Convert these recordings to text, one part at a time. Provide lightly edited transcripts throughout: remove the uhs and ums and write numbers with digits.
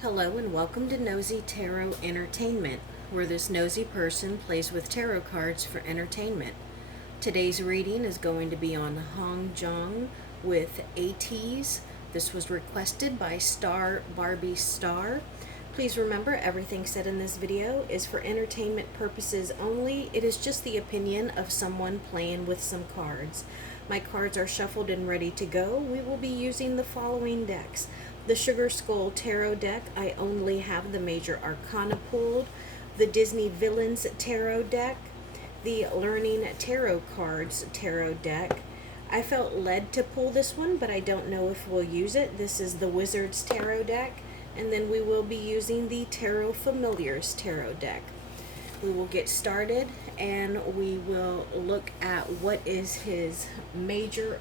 Hello and welcome to Nosy Tarot Entertainment, where this nosy person plays with tarot cards for entertainment. Today's reading is going to be on Hongjoong with Ateez. This was requested by Star Barbie Star. Please remember, everything said in this video is for entertainment purposes only. It is just the opinion of someone playing with some cards. My cards are shuffled and ready to go. We will be using the following decks. The Sugar Skull Tarot deck, I only have the Major Arcana pulled. The Disney Villains Tarot deck. The Learning Tarot Cards Tarot deck. I felt led to pull this one, but I don't know if we'll use it. This is the Wizards Tarot deck. And then we will be using the Tarot Familiars Tarot deck. We will get started and we will look at what is his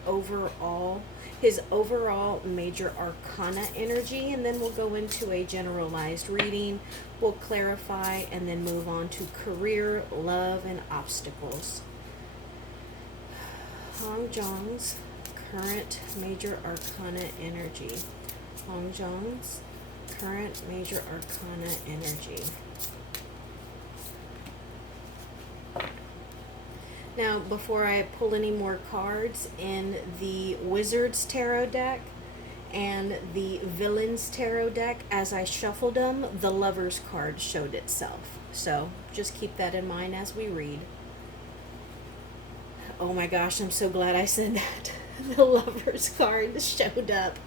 overall major arcana energy, and then we'll go into a generalized reading. We'll clarify and then move on to career, love, and obstacles. Hongjoong's current major arcana energy. Hongjoong's current major arcana energy. Now, before I pull any more cards in the Wizards Tarot deck and the Villains Tarot deck, as I shuffled them, the Lovers card showed itself. So just keep that in mind as we read. Oh my gosh, I'm so glad I said that. The Lovers card showed up.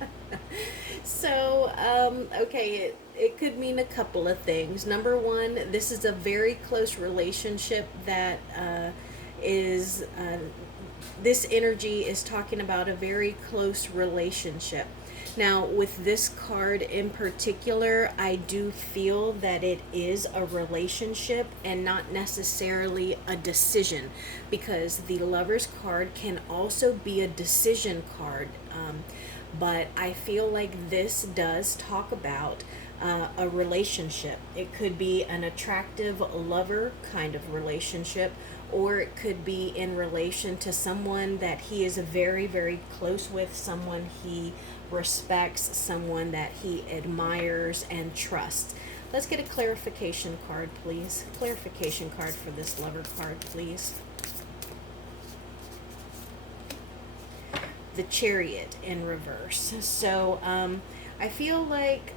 So, okay, it could mean a couple of things. Number one, this is a very close relationship that this energy is talking about a very close relationship. Now, with this card in particular, I do feel that it is a relationship and not necessarily a decision, because the Lover's card can also be a decision card. But I feel like this does talk about a relationship. It could be an attractive lover kind of relationship, or it could be in relation to someone that he is very, very close with, someone he respects, someone that he admires and trusts. Let's get a clarification card, please. Clarification card for this lover card, please. The Chariot in reverse. So I feel like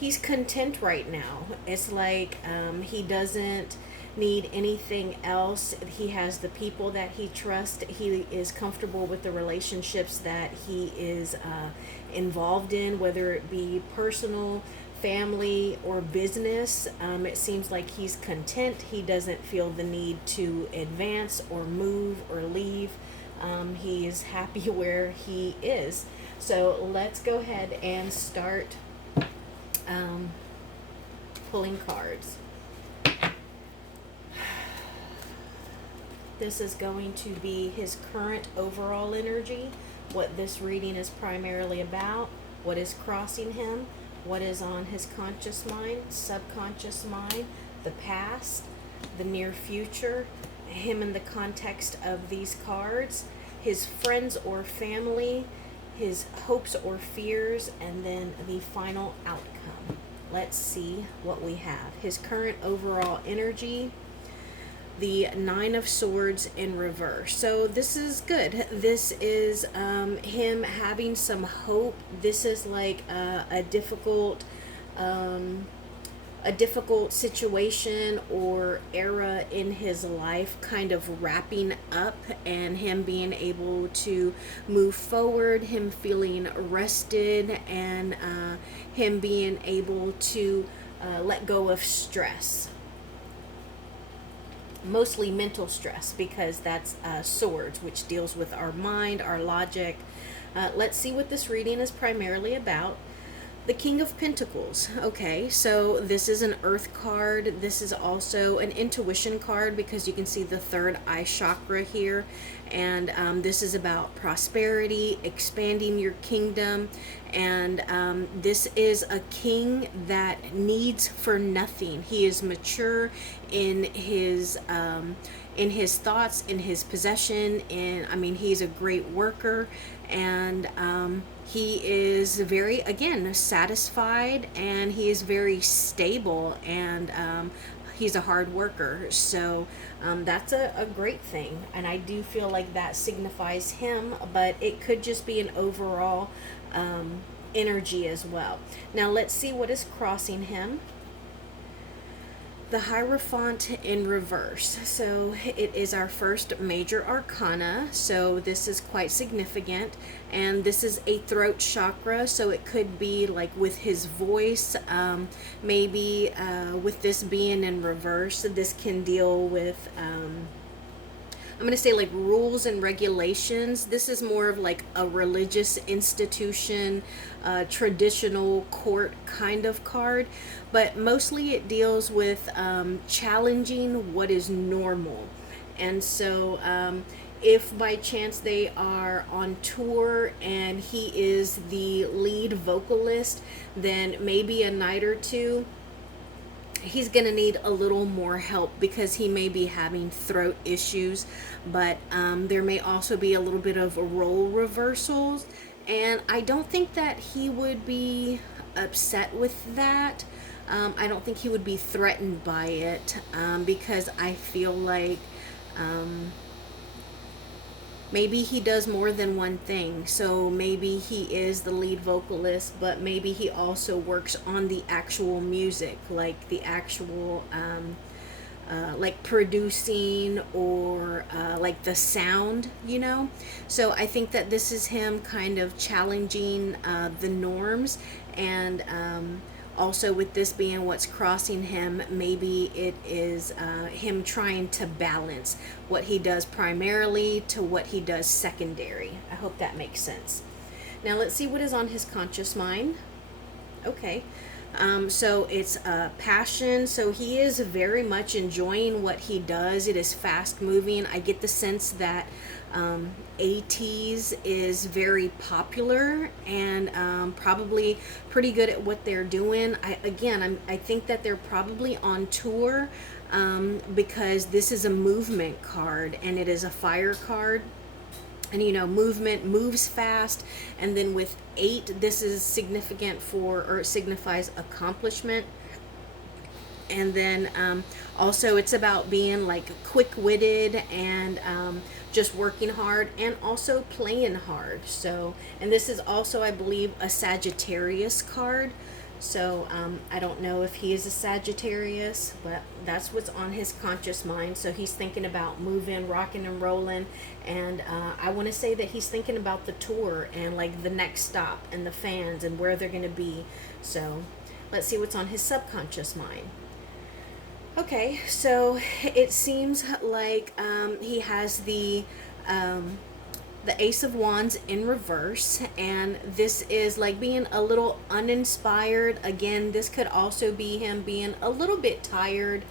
he's content right now. It's like he doesn't need anything else. He has the people that he trusts. He is comfortable with the relationships that he is involved in, whether it be personal, family, or business. It seems like he's content. He doesn't feel the need to advance or move or leave. He is happy where he is. So let's go ahead and start pulling cards. This is going to be his current overall energy, what this reading is primarily about, what is crossing him, what is on his conscious mind, subconscious mind, the past, the near future, him in the context of these cards, his friends or family, his hopes or fears, and then the final outcome. Let's see what we have. His current overall energy, the Nine of Swords in reverse. So this is good. This is him having some hope. This is like a difficult situation or era in his life kind of wrapping up, and him being able to move forward, him feeling rested, and him being able to let go of stress. Mostly mental stress, because that's swords, which deals with our mind, our logic. Let's see what this reading is primarily about. The King of Pentacles. Okay, so this is an earth card. This is also an intuition card, because you can see the third eye chakra here. And this is about prosperity, expanding your kingdom. And this is a king that needs for nothing. He is mature in his thoughts, in his possession. And I mean, he's a great worker. And He is very, again, satisfied, and he is very stable, and he's a hard worker. So that's a great thing. And I do feel like that signifies him, but it could just be an overall energy as well. Now let's see what is crossing him. The Hierophant in reverse. So it is our first major arcana. So this is quite significant. And this is a throat chakra. So it could be like with his voice. Maybe with this being in reverse, this can deal with I'm going to say like rules and regulations. This is more of like a religious institution, traditional court kind of card, but mostly it deals with challenging what is normal. And so if by chance they are on tour and he is the lead vocalist, then maybe a night or two he's going to need a little more help because he may be having throat issues, but there may also be a little bit of role reversals, and I don't think that he would be upset with that. I don't think he would be threatened by it, because I feel like maybe he does more than one thing. So maybe he is the lead vocalist, but maybe he also works on the actual music, like the actual like producing, or like the sound, you know. So I think that this is him kind of challenging the norms, and also with this being what's crossing him, maybe it is him trying to balance what he does primarily to what he does secondary. I hope that makes sense. Now let's see what is on his conscious mind. Okay. So it's passion. So he is very much enjoying what he does. It is fast moving. I get the sense that Ateez is very popular and probably pretty good at what they're doing. I think that they're probably on tour, because this is a movement card and it is a fire card. And you know, movement moves fast, and then with 8, this is significant for, or it signifies accomplishment. And then also it's about being like quick-witted and just working hard and also playing hard. So, and this is also, I believe, a Sagittarius card. So I don't know if he is a Sagittarius, but that's what's on his conscious mind. So he's thinking about moving, rocking and rolling, and I want to say that he's thinking about the tour and like the next stop and the fans and where they're going to be. So let's see what's on his subconscious mind. Okay, so it seems like he has the Ace of Wands in reverse, and this is like being a little uninspired. Again, this could also be him being a little bit tired.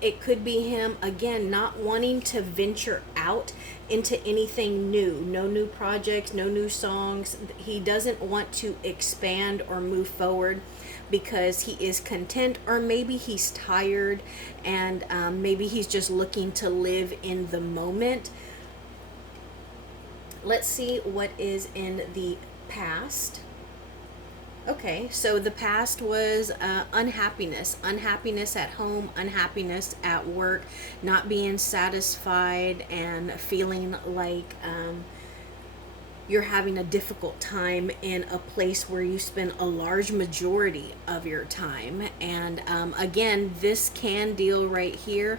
It could be him, again, not wanting to venture out into anything new. No new projects, no new songs. He doesn't want to expand or move forward because he is content, or maybe he's tired, and maybe he's just looking to live in the moment. Let's see what is in the past. Okay, so the past was unhappiness. Unhappiness at home, unhappiness at work, not being satisfied, and feeling like you're having a difficult time in a place where you spend a large majority of your time. And again, this can deal right here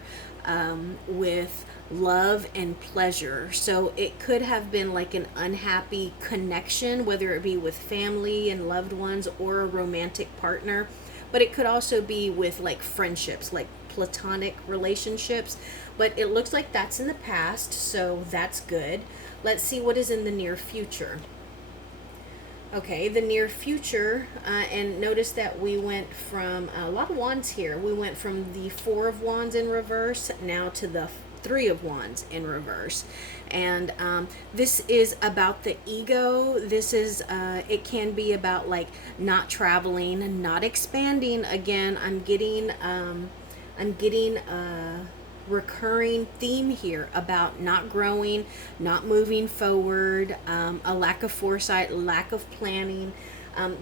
with love and pleasure. So it could have been like an unhappy connection, whether it be with family and loved ones or a romantic partner, but it could also be with like friendships, like platonic relationships. But it looks like that's in the past, so that's good. Let's see what is in the near future. Okay, the near future, and notice that we went from a lot of wands here. We went from the 4 of Wands in reverse now to the 3 of Wands in reverse. And this is about the ego. This is, it can be about like not traveling, not expanding. Again, I'm getting recurring theme here about not growing, not moving forward, a lack of foresight, lack of planning.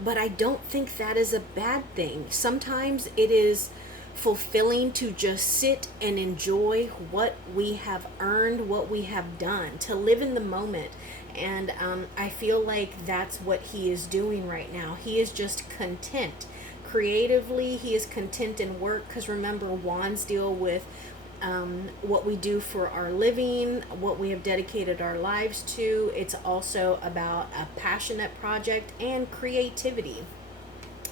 But I don't think that is a bad thing. Sometimes it is fulfilling to just sit and enjoy what we have earned, what we have done, to live in the moment. And I feel like that's what he is doing right now. He is just content. Creatively, he is content in work, because remember, wands deal with what we do for our living, what we have dedicated our lives to. It's also about a passionate project and creativity.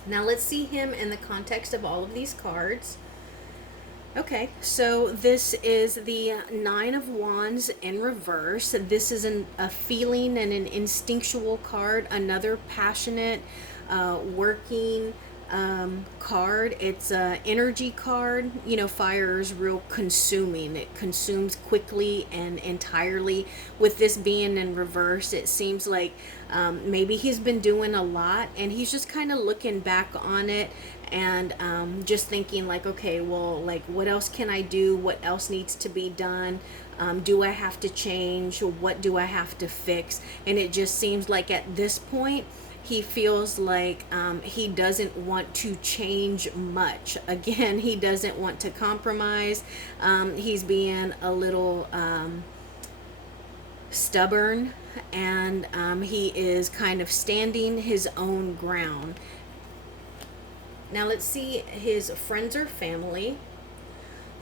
Now let's see him in the context of all of these cards. Okay, so this is the Nine of Wands in reverse. This is a feeling and an instinctual card, another passionate, working card. It's a energy card. You know, fire is real consuming. It consumes quickly and entirely. With this being in reverse, it seems like maybe he's been doing a lot and he's just kind of looking back on it and just thinking like, okay, well, like, what else can I do? What else needs to be done? Do I have to change? What do I have to fix? And it just seems like at this point, he feels like he doesn't want to change much. Again, he doesn't want to compromise. He's being a little stubborn, and he is kind of standing his own ground. Now let's see his friends or family.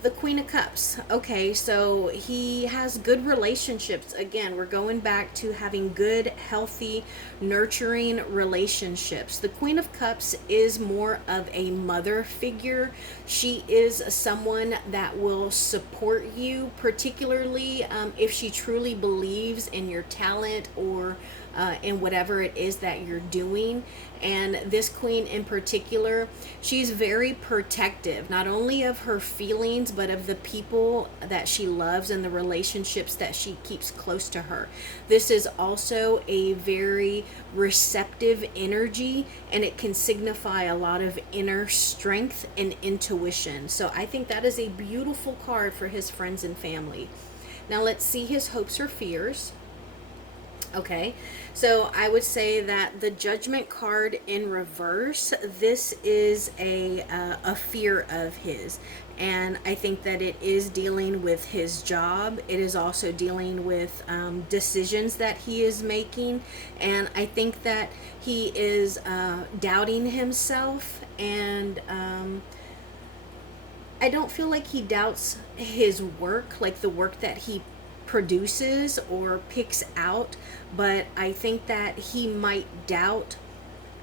The Queen of Cups. Okay, so he has good relationships. Again, we're going back to having good, healthy, nurturing relationships. The Queen of Cups is more of a mother figure. She is someone that will support you, particularly if she truly believes in your talent or in whatever it is that you're doing. And this queen in particular, she's very protective, not only of her feelings, but of the people that she loves and the relationships that she keeps close to her. This is also a very receptive energy, and it can signify a lot of inner strength and intuition. So I think that is a beautiful card for his friends and family. Now let's see his hopes or fears. Okay, so I would say that the Judgment card in reverse, this is a fear of his. And I think that it is dealing with his job. It is also dealing with decisions that he is making. And I think that he is doubting himself. And I don't feel like he doubts his work, like the work that he produces or picks out, but I think that he might doubt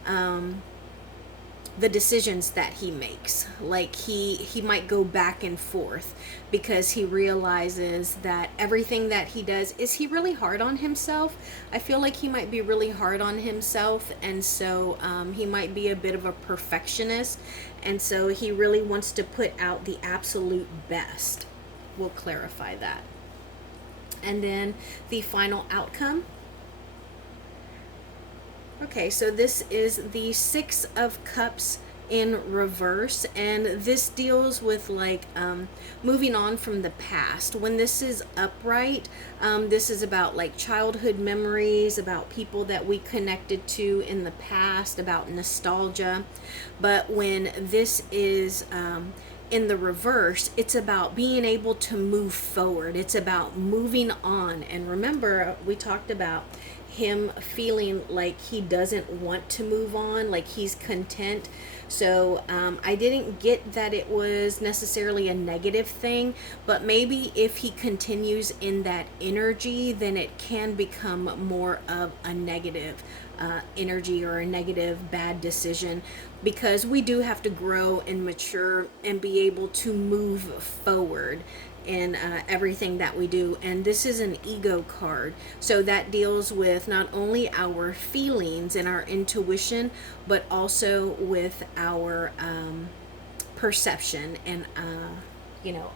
the decisions that he makes. Like he might go back and forth because he realizes that everything that he does, is he really hard on himself? I feel like he might be really hard on himself, and so he might be a bit of a perfectionist, and so he really wants to put out the absolute best. We'll clarify that. And then the final outcome. Okay, so this is the Six of Cups in reverse, and this deals with like moving on from the past. When this is upright, this is about like childhood memories, about people that we connected to in the past, about nostalgia. But when this is in the reverse, it's about being able to move forward. It's about moving on. And remember, we talked about him feeling like he doesn't want to move on, like he's content. So I didn't get that it was necessarily a negative thing, but maybe if he continues in that energy, then it can become more of a negative energy or a negative bad decision, because we do have to grow and mature and be able to move forward in everything that we do. And this is an ego card, so that deals with not only our feelings and our intuition, but also with our perception and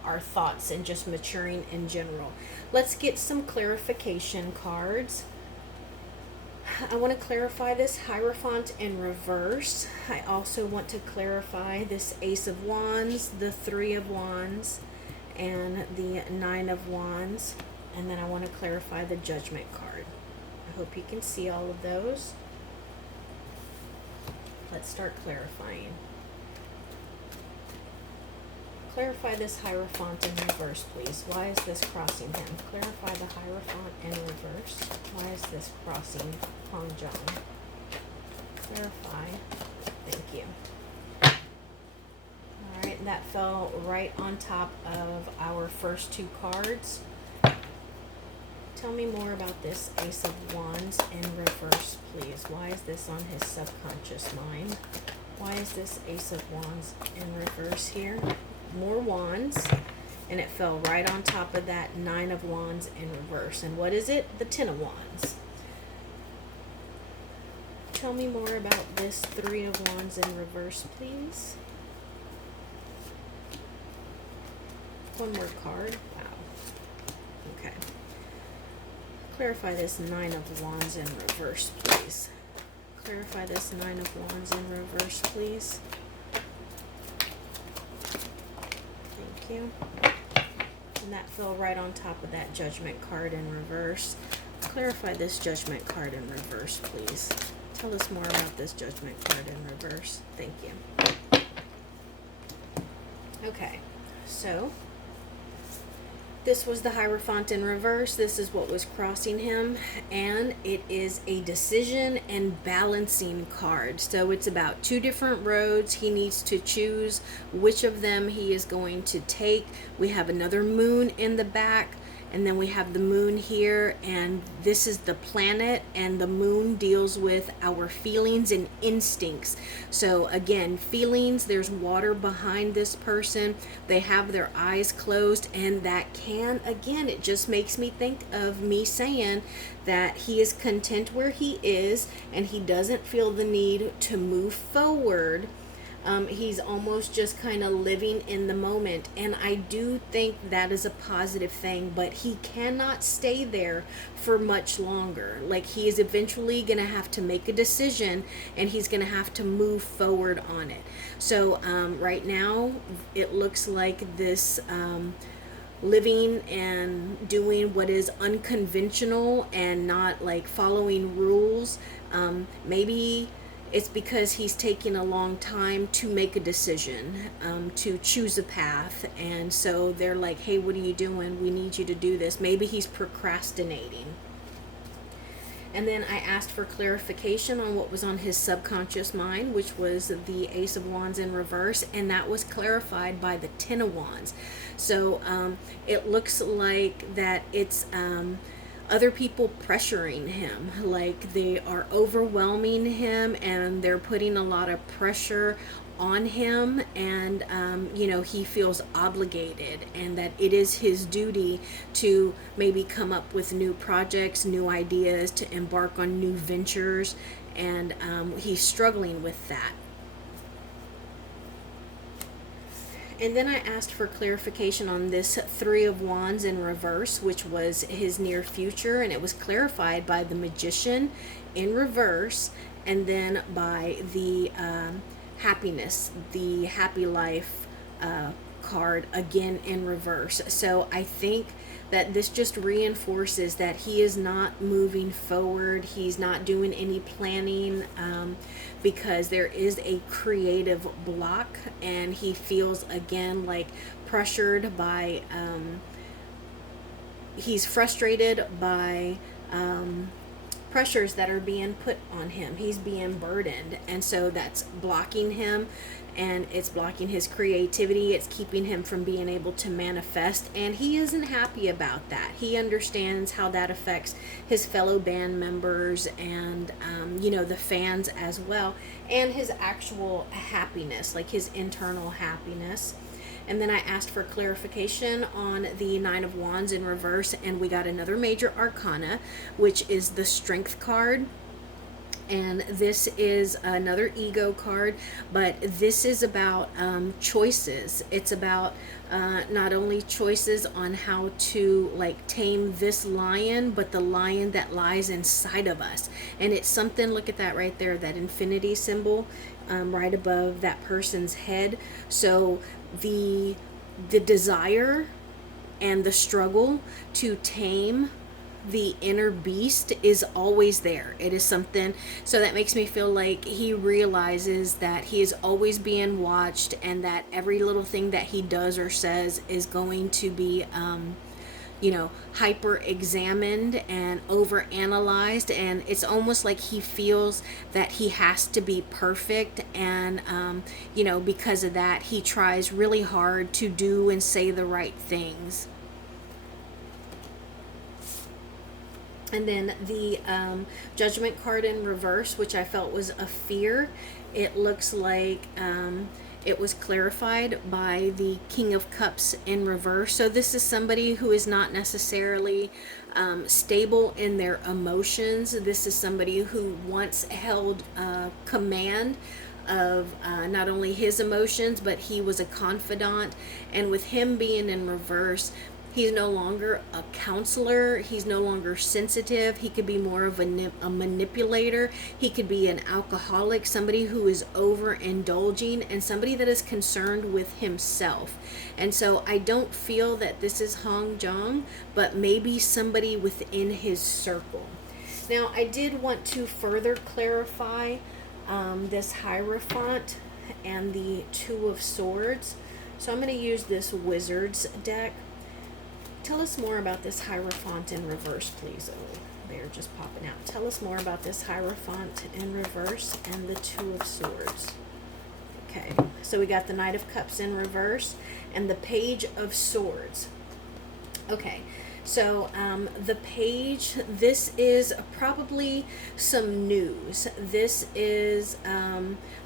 our thoughts and just maturing in general. Let's get some clarification cards. I want to clarify this Hierophant in reverse. I also want to clarify this Ace of Wands, the Three of Wands, and the Nine of Wands, and then I want to clarify the Judgment card. I hope you can see all of those. Let's start clarifying. Clarify this Hierophant in reverse, please. Why is this crossing him? Clarify the Hierophant in reverse. Why is this crossing Hongjoong? Clarify. Thank you. Alright, that fell right on top of our first two cards. Tell me more about this Ace of Wands in reverse, please. Why is this on his subconscious mind? Why is this Ace of Wands in reverse here? More wands, and it fell right on top of that Nine of Wands in reverse. And what is it? The Ten of Wands. Tell me more about this Three of Wands in reverse, please. One more card. Wow. Okay. Clarify this Nine of Wands in reverse, please. Clarify this Nine of Wands in reverse, please. Thank you. And that fell right on top of that Judgment card in reverse. Clarify this Judgment card in reverse, please. Tell us more about this Judgment card in reverse. Thank you. Okay, so this was the Hierophant in reverse. This is what was crossing him, and it is a decision and balancing card. So it's about two different roads. He needs to choose which of them he is going to take. We have another moon in the back, and then we have the moon here, and this is the planet, and the moon deals with our feelings and instincts. So again, feelings, there's water behind this person. They have their eyes closed, and that can, again, it just makes me think of me saying that he is content where he is, and he doesn't feel the need to move forward. He's almost just kind of living in the moment, and I do think that is a positive thing, but he cannot stay there for much longer. Like, he is eventually going to have to make a decision, and he's going to have to move forward on it. So right now it looks like this living and doing what is unconventional and not like following rules, maybe it's because he's taking a long time to make a decision, to choose a path. And so they're like, hey, what are you doing? We need you to do this. Maybe he's procrastinating. And then I asked for clarification on what was on his subconscious mind, which was the Ace of Wands in reverse. And that was clarified by the Ten of Wands. So it looks like that it's other people pressuring him, like they are overwhelming him and they're putting a lot of pressure on him, and you know, he feels obligated, and that it is his duty to maybe come up with new projects, new ideas, to embark on new ventures, and he's struggling with that. And then I asked for clarification on this Three of Wands in reverse, which was his near future, and it was clarified by the Magician in reverse, and then by the happiness, the happy life card again in reverse. So I think that this just reinforces that he is not moving forward. He's not doing any planning because there is a creative block, and he feels again like pressured by, he's frustrated by pressures that are being put on him. He's being burdened, and so that's blocking him, and it's blocking his creativity. It's keeping him from being able to manifest, and he isn't happy about that. He understands how that affects his fellow band members and you know, the fans as well, and his actual happiness, like his internal happiness. And then I asked for clarification on the Nine of Wands in reverse, and we got another major arcana, which is the Strength card. And this is another ego card, but this is about choices. It's about not only choices on how to like tame this lion, but the lion that lies inside of us. And it's something, look at that right there, that infinity symbol right above that person's head. So the desire and the struggle to tame the inner beast is always there. It is something, so that makes me feel like he realizes that he is always being watched, and that every little thing that he does or says is going to be hyper examined and over analyzed, and it's almost like he feels that he has to be perfect, and because of that he tries really hard to do and say the right things. And then the Judgment card in reverse, which I felt was a fear. It looks like it was clarified by the King of Cups in reverse. So this is somebody who is not necessarily stable in their emotions. This is somebody who once held command of not only his emotions, but he was a confidant. And with him being in reverse, he's no longer a counselor. He's no longer sensitive. He could be more of a manipulator. He could be an alcoholic, somebody who is overindulging, and somebody that is concerned with himself. And so I don't feel that this is Hongjoong, but maybe somebody within his circle. Now, I did want to further clarify this Hierophant and the Two of Swords. So I'm going to use this Wizard's deck. Tell us more about this Hierophant in reverse, please. Oh, they're just popping out. Tell us more about this Hierophant in reverse and the Two of Swords. Okay, so we got the Knight of Cups in reverse and the Page of Swords. Okay, so the Page, this is probably some news. This is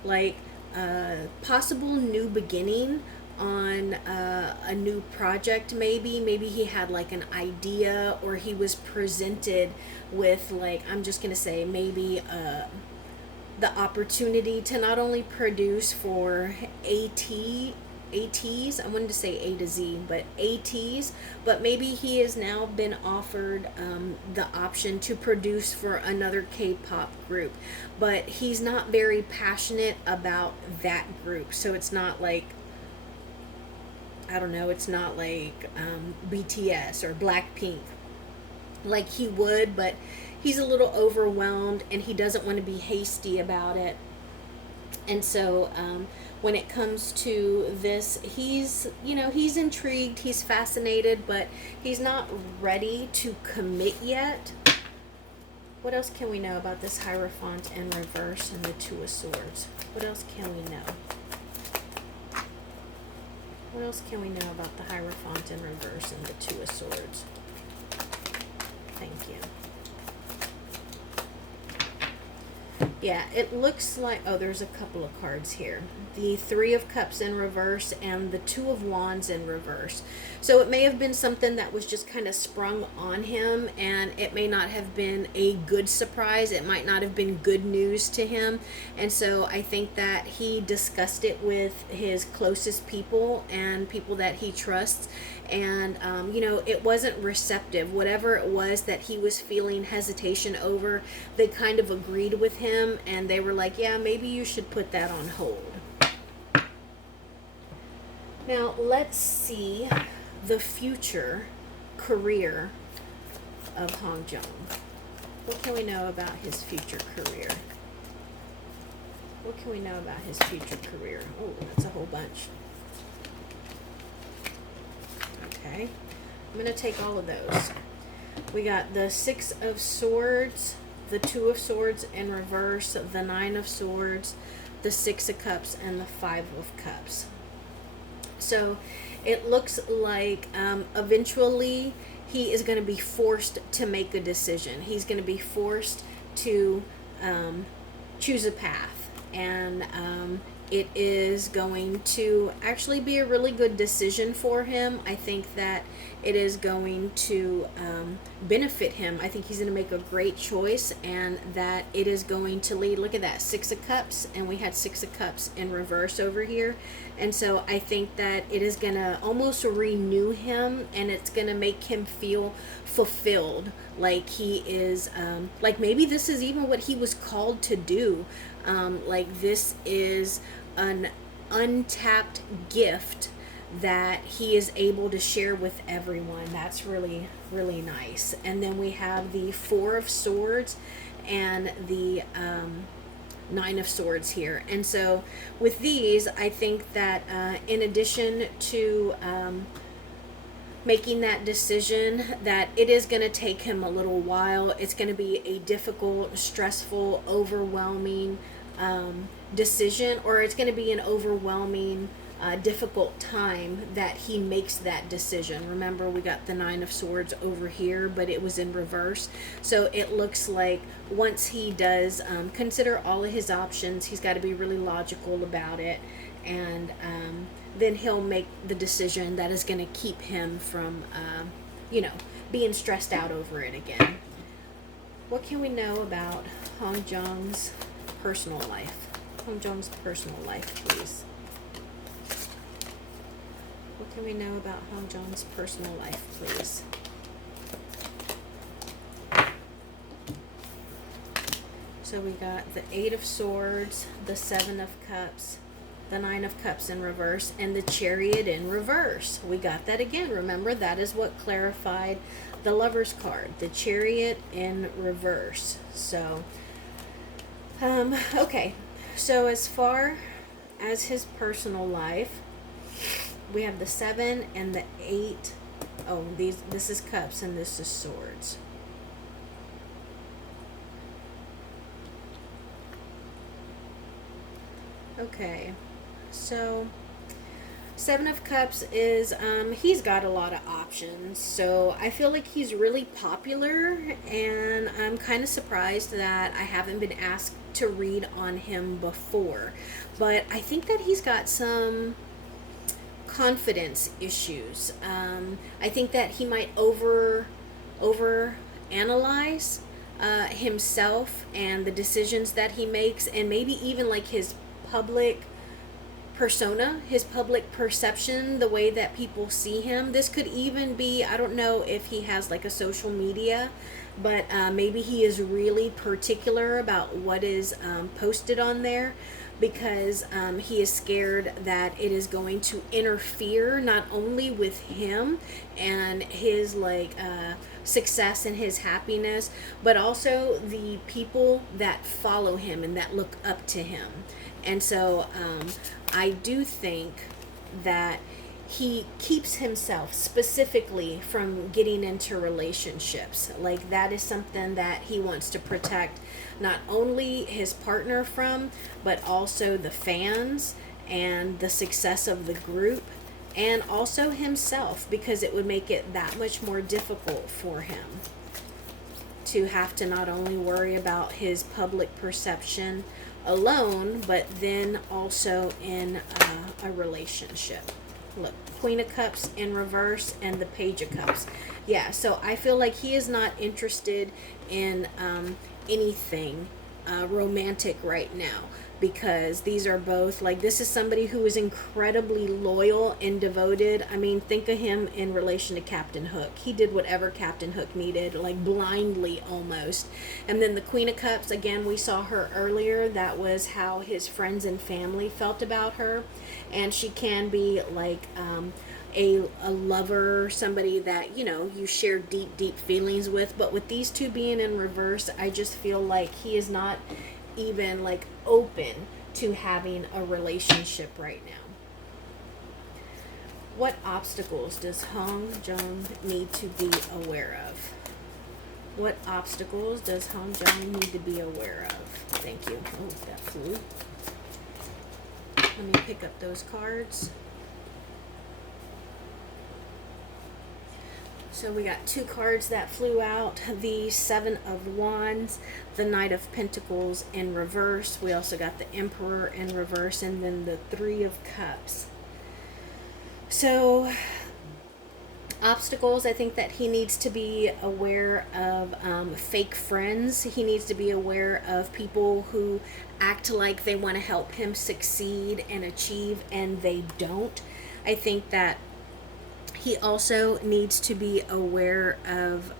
like a possible new beginning on a new project. Maybe he had like an idea, or he was presented with, like, I'm just gonna say maybe the opportunity to not only produce for Ateez, I wanted to say A to Z, but Ateez, but maybe he has now been offered the option to produce for another K-pop group, but he's not very passionate about that group. So it's not like, I don't know, it's not like BTS or Blackpink like he would, but he's a little overwhelmed and he doesn't want to be hasty about it. And so when it comes to this, he's intrigued, he's fascinated, but he's not ready to commit yet. What else can we know about this Hierophant in reverse and the Two of Swords? What else can we know? What else can we know about the Hierophant in reverse and the Two of Swords? Thank you. Yeah, it looks like, oh, there's a couple of cards here. The Three of Cups in reverse and the Two of Wands in reverse. So it may have been something that was just kind of sprung on him, and it may not have been a good surprise. It might not have been good news to him. And so I think that he discussed it with his closest people and people that he trusts. And, it wasn't receptive. Whatever it was that he was feeling hesitation over, they kind of agreed with him, and they were like, yeah, maybe you should put that on hold. Now, let's see the future career of Hongjoong. What can we know about his future career? What can we know about his future career? Oh, that's a whole bunch. Okay, I'm going to take all of those. We got the Six of Swords, the Two of Swords in reverse, the Nine of Swords, the Six of Cups, and the Five of Cups. So it looks like eventually he is going to be forced to make a decision. He's going to be forced to choose a path, and it is going to actually be a really good decision for him. I think that it is going to benefit him. I think he's going to make a great choice, and that it is going to lead. Look at that, Six of Cups, and we had Six of Cups in reverse over here. And so I think that it is going to almost renew him, and it's going to make him feel fulfilled, like he is, like maybe this is even what he was called to do. Like this is an untapped gift that he is able to share with everyone. That's really, really nice. And then we have the Four of Swords and the Nine of Swords here. And so with these, I think that in addition to making that decision, that it is going to take him a little while. It's going to be a difficult, stressful, overwhelming decision, or it's going to be an overwhelming, difficult time that he makes that decision. Remember, we got the Nine of Swords over here, but it was in reverse. So it looks like once he does consider all of his options, he's got to be really logical about it, and then he'll make the decision that is going to keep him from, being stressed out over it again. What can we know about Hongjoong's personal life? Hongjoong's personal life, please. What can we know about Hongjoong's personal life, please? So we got the Eight of Swords, the Seven of Cups, the Nine of Cups in reverse, and the Chariot in reverse. We got that again. Remember, that is what clarified the Lover's card, the Chariot in reverse. So, okay. So as far as his personal life, we have the 7 and the 8. Oh, this is cups and this is swords. Okay. So 7 of Cups is he's got a lot of options. So I feel like he's really popular, and I'm kind of surprised that I haven't been asked to read on him before. But I think that he's got some confidence issues. I think that he might over analyze himself and the decisions that he makes, and maybe even like his public persona, his public perception, the way that people see him. This could even be, I don't know if he has like a social media, but maybe he is really particular about what is posted on there, because he is scared that it is going to interfere not only with him and his success and his happiness, but also the people that follow him and that look up to him. And so I do think that he keeps himself specifically from getting into relationships. Like, that is something that he wants to protect not only his partner from, but also the fans and the success of the group, and also himself, because it would make it that much more difficult for him to have to not only worry about his public perception alone, but then also in a relationship. Look, Queen of Cups in reverse and the Page of Cups. Yeah, so I feel like he is not interested in anything romantic right now, because these are both, like, this is somebody who is incredibly loyal and devoted. I mean, think of him in relation to Captain Hook. He did whatever Captain Hook needed, like blindly almost. And then the Queen of Cups, again, we saw her earlier. That was how his friends and family felt about her. And she can be like a lover, somebody that, you share deep feelings with. But with these two being in reverse, I just feel like he is not even like open to having a relationship right now. What obstacles does Hongjoong need to be aware of? What obstacles does Hongjoong need to be aware of? Thank you. Oh, that flew. Let me pick up those cards. So we got two cards that flew out. The Seven of Wands, the Knight of Pentacles in reverse. We also got the Emperor in reverse, and then the Three of Cups. So obstacles, I think that he needs to be aware of fake friends. He needs to be aware of people who act like they want to help him succeed and achieve, and they don't. I think that he also needs to be aware of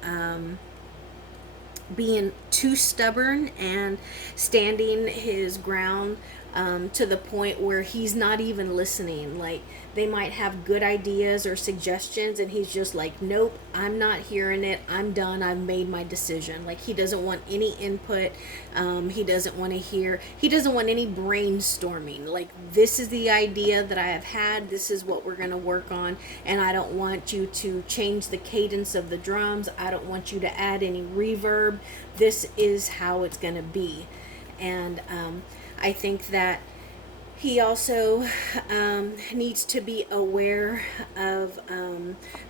being too stubborn and standing his ground to the point where he's not even listening. Like, they might have good ideas or suggestions, and he's just like, nope, I'm not hearing it. I'm done. I've made my decision. Like, he doesn't want any input. He doesn't want to hear, he doesn't want any brainstorming. Like, this is the idea that I have had. This is what we're going to work on. And I don't want you to change the cadence of the drums. I don't want you to add any reverb. This is how it's going to be. And I think that he also needs to be aware of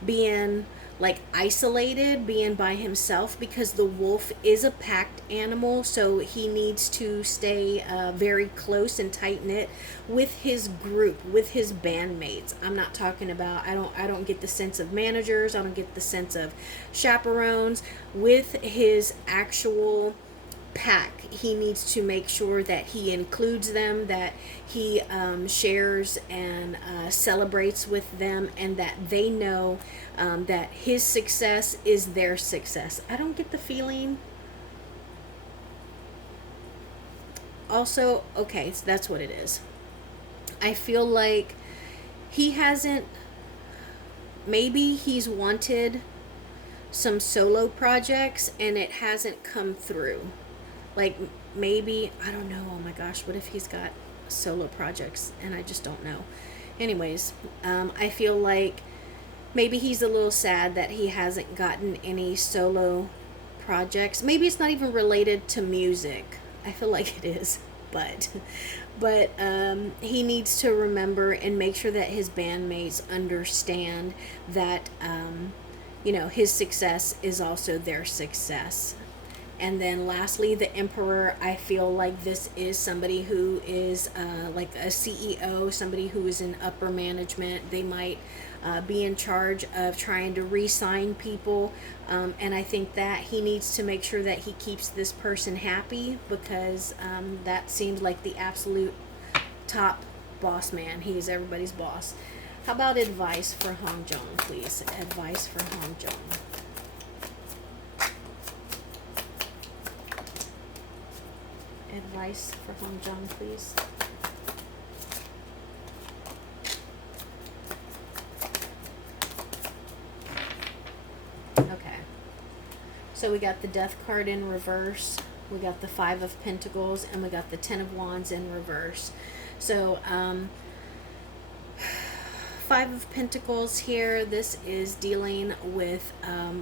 being like isolated, being by himself, because the wolf is a packed animal. So he needs to stay very close and tight knit with his group, with his bandmates. I'm not talking about, I don't get the sense of managers. I don't get the sense of chaperones. With his actual pack, he needs to make sure that he includes them, that he shares and celebrates with them, and that they know that his success is their success. I don't get the feeling. Also, okay, so that's what it is. I feel like he hasn't, maybe he's wanted some solo projects and it hasn't come through. Like, maybe, I don't know, oh my gosh, what if he's got solo projects and I just don't know. Anyways, I feel like maybe he's a little sad that he hasn't gotten any solo projects. Maybe it's not even related to music. I feel like it is, but he needs to remember and make sure that his bandmates understand that his success is also their success. And then lastly, the emperor, I feel like this is somebody who is like a CEO, somebody who is in upper management. They might be in charge of trying to re-sign people. And I think that he needs to make sure that he keeps this person happy, because that seems like the absolute top boss man. He is everybody's boss. How about advice for Hongjoong, please? Advice for Hongjoong. Advice for Hongjoong, please. Okay. So we got the Death card in reverse. We got the Five of Pentacles, and we got the Ten of Wands in reverse. So, Five of Pentacles here, this is dealing with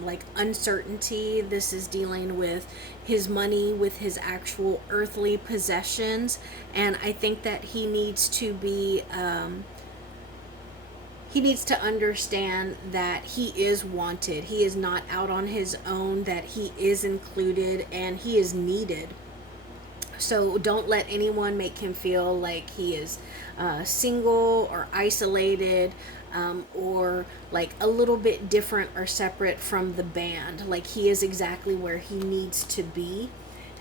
like uncertainty. This is dealing with his money, with his actual earthly possessions. And I think that he needs to be he needs to understand that he is wanted. He is not out on his own, that he is included and he is needed. So don't let anyone make him feel like he is single or isolated, or like a little bit different or separate from the band. Like, he is exactly where he needs to be.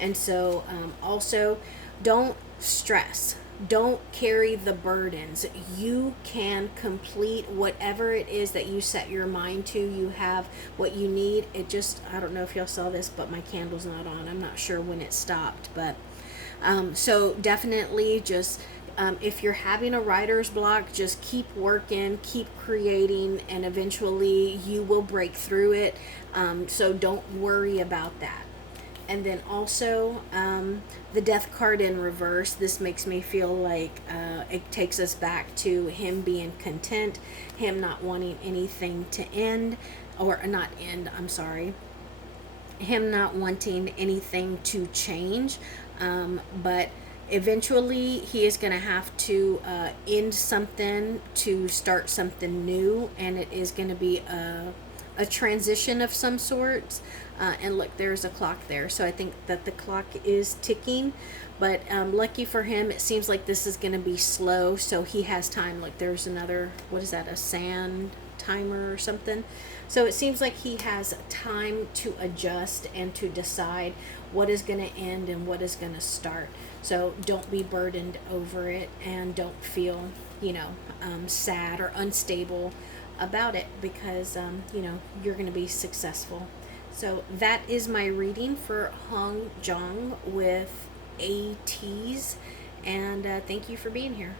And so also, don't stress. Don't carry the burdens. You can complete whatever it is that you set your mind to. You have what you need. It just, I don't know if y'all saw this, but my candle's not on. I'm not sure when it stopped, but so definitely just if you're having a writer's block, just keep working, keep creating, and eventually you will break through it. So don't worry about that. And then also the Death card in reverse, this makes me feel like it takes us back to him being content, him not wanting anything to end, or not end, I'm sorry, him not wanting anything to change. But eventually he is going to have to end something to start something new, and it is going to be a transition of some sorts. And look, there's a clock there, so I think that the clock is ticking. But lucky for him, it seems like this is going to be slow, so he has time. Like, there's another, what is that, a sand timer or something? So it seems like he has time to adjust and to decide what is going to end and what is going to start. So don't be burdened over it, and don't feel, sad or unstable about it, because, you're going to be successful. So that is my reading for Hongjoong with Ateez. And thank you for being here.